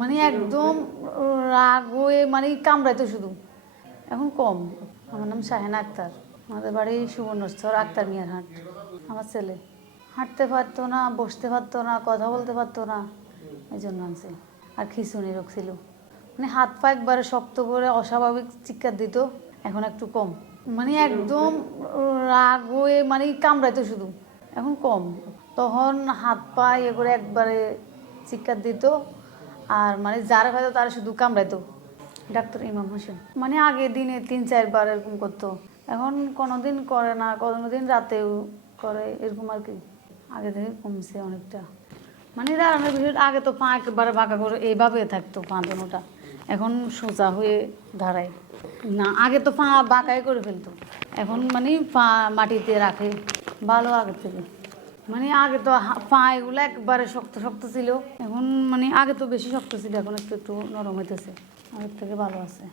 মানে একদম রাগ হয়ে মানে কামড়াইতো শুধু। এখন কম। আমার নাম শাহেনা আক্তার। আমাদের বাড়ি সুবর্ণস্থর আক্তার মিয়ার হাট। আমার ছেলে। হাঁটতে পারতো না, বসতে পারতো না, কথা বলতে পারতো না এই জন্য আনছি। আর খিচুনি রোগ ছিল মানে হাত পা একবারে শক্ত করে অস্বাভাবিক চিৎকার দিত, এখন একটু কম। মানে একদম রাগ হয়ে মানে কামড়াইতো শুধু। এখন কম। তখন হাত পা ইয়ে করে একবারে চিৎকার দিত আর মানে যারা হয়তো তারা শুধু কামড়াইতো। ডাক্তার ইমাম হোসেন। মানে আগে দিনে তিন, চারবার এরকম করতো। এখন কোনোদিন করে না, কোনোদিন রাতেও করে, এরকম আর কি। আগে থেকে কমছে অনেকটা। মানে দাঁড়ানোর বিষয়, আগে তো পা একেবারে বাঁকা করে এইভাবে থাকতো পা দোনোটা এখন সোজা হয়ে দাঁড়ায়। না, আগে তো পা বাঁকাই করে ফেলতো। এখন মানে পা মাটিতে রাখে, ভালো আগে থেকে। মানে আগে তো পা একবারে শক্ত শক্ত ছিল। এখন মানে আগে তো বেশি শক্ত ছিল, এখন একটু একটু নরম হইতেছে। আগের থেকে ভালো আছে।